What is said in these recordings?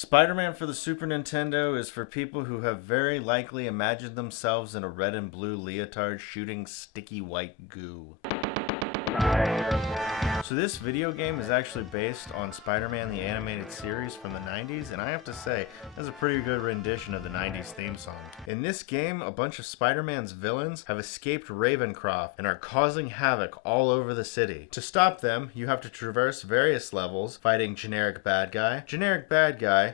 Spider-Man for the Super Nintendo is for people who have very likely imagined themselves in a red and blue leotard shooting sticky white goo. So this video game is actually based on Spider-Man the Animated Series from the 90s, and I have to say, that's a pretty good rendition of the 90s theme song. In this game, a bunch of Spider-Man's villains have escaped Ravencroft and are causing havoc all over the city. To stop them, you have to traverse various levels, fighting generic bad guy,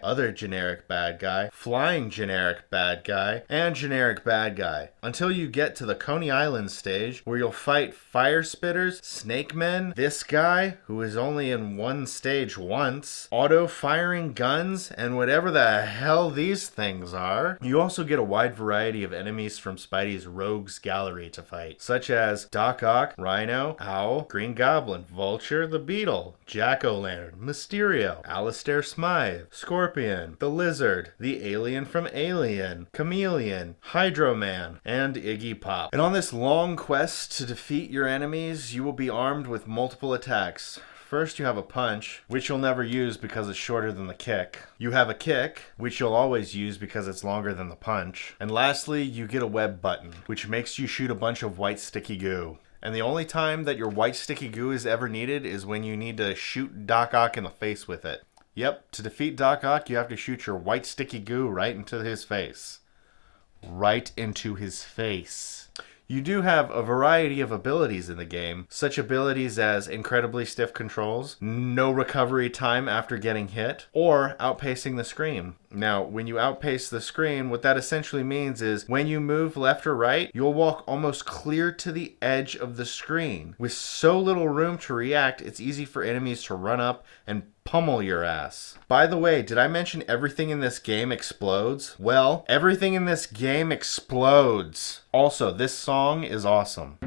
other generic bad guy, flying generic bad guy, and generic bad guy, until you get to the Coney Island stage, where you'll fight fire spitters, snake men, this guy, who is only in one stage once, auto-firing guns, and whatever the hell these things are. You also get a wide variety of enemies from Spidey's Rogues Gallery to fight, such as Doc Ock, Rhino, Owl, Green Goblin, Vulture, the Beetle, Jack-O-Lantern, Mysterio, Alistair Smythe, Scorpion, the Lizard, the Alien from Alien, Chameleon, Hydro-Man, and Iggy Pop. And on this long quest to defeat your enemies, you will be armed with multiple attacks. First, you have a punch, which you'll never use because it's shorter than the kick. You have a kick, which you'll always use because it's longer than the punch. And lastly, you get a web button, which makes you shoot a bunch of white sticky goo. And the only time that your white sticky goo is ever needed is when you need to shoot Doc Ock in the face with it. Yep, to defeat Doc Ock, you have to shoot your white sticky goo right into his face. Right into his face. You do have a variety of abilities in the game, such abilities as incredibly stiff controls, no recovery time after getting hit, or outpacing the screen. Now, when you outpace the screen, what that essentially means is when you move left or right, you'll walk almost clear to the edge of the screen. With so little room to react, it's easy for enemies to run up and pummel your ass. By the way, did I mention everything in this game explodes? Well, everything in this game explodes. Also, this song is awesome.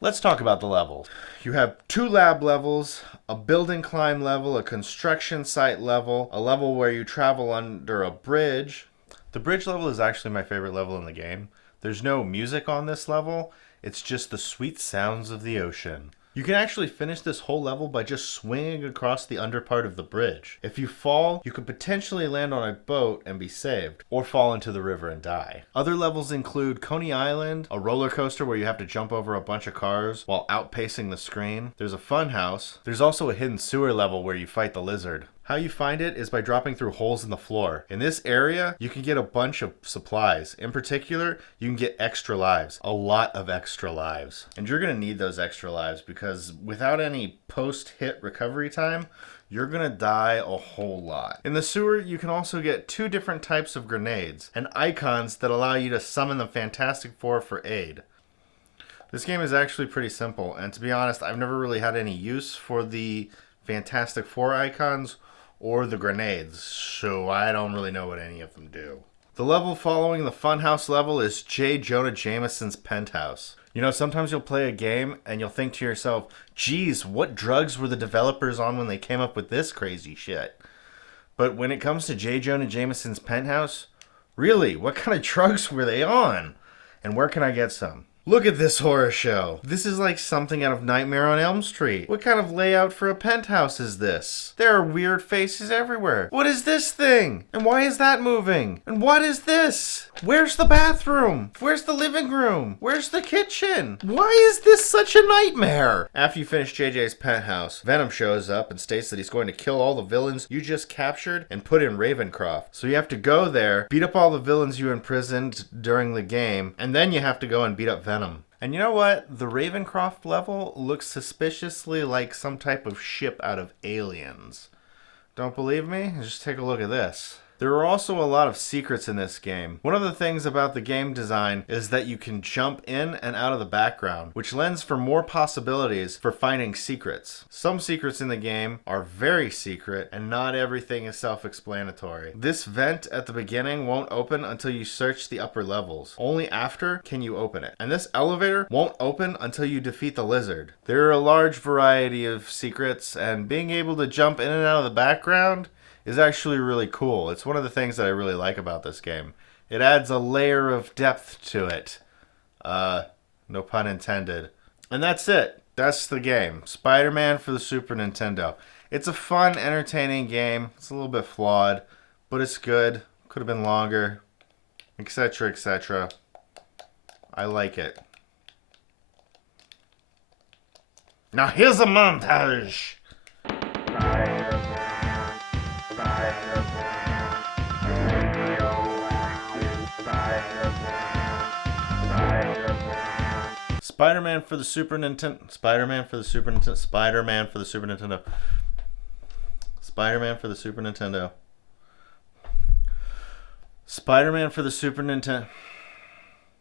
Let's talk about the levels. You have 2 lab levels, a building climb level, a construction site level, a level where you travel under a bridge. The bridge level is actually my favorite level in the game. There's no music on this level, it's just the sweet sounds of the ocean. You can actually finish this whole level by just swinging across the under part of the bridge. If you fall, you could potentially land on a boat and be saved, or fall into the river and die. Other levels include Coney Island, a roller coaster where you have to jump over a bunch of cars while outpacing the screen. There's a fun house. There's also a hidden sewer level where you fight the lizard. How you find it is by dropping through holes in the floor. In this area, you can get a bunch of supplies. In particular, you can get extra lives. A lot of extra lives. And you're going to need those extra lives because without any post-hit recovery time, you're going to die a whole lot. In the sewer, you can also get 2 different types of grenades and icons that allow you to summon the Fantastic Four for aid. This game is actually pretty simple, and to be honest, I've never really had any use for the Fantastic Four icons or the grenades, so I don't really know what any of them do. The level following the Funhouse level is J. Jonah Jameson's penthouse. You know, sometimes you'll play a game and you'll think to yourself, geez, what drugs were the developers on when they came up with this crazy shit? But when it comes to J. Jonah Jameson's penthouse, really, what kind of drugs were they on? And where can I get some? Look at this horror show. This is like something out of Nightmare on Elm Street. What kind of layout for a penthouse is this? There are weird faces everywhere. What is this thing? And why is that moving? And what is this? Where's the bathroom? Where's the living room? Where's the kitchen? Why is this such a nightmare? After you finish JJ's penthouse, Venom shows up and states that he's going to kill all the villains you just captured and put in Ravencroft. So you have to go there, beat up all the villains you imprisoned during the game, and then you have to go and beat up Venom. And you know what? The Ravencroft level looks suspiciously like some type of ship out of Aliens. Don't believe me? Just take a look at this. There are also a lot of secrets in this game. One of the things about the game design is that you can jump in and out of the background, which lends for more possibilities for finding secrets. Some secrets in the game are very secret, and not everything is self-explanatory. This vent at the beginning won't open until you search the upper levels. Only after can you open it. And this elevator won't open until you defeat the lizard. There are a large variety of secrets, and being able to jump in and out of the background is actually really cool. It's one of the things that I really like about this game. It adds a layer of depth to it. No pun intended. And that's it. That's the game. Spider-Man for the Super Nintendo. It's a fun, entertaining game. It's a little bit flawed, but it's good. Could have been longer, etc., etc. I like it. Now here's a montage. Spider-Man for the Super Nintendo. Spider-Man for the Super Nintendo. Spider-Man for the Super Nintendo. Spider-Man for the Super Nintendo. Spider-Man for the Super Nintendo.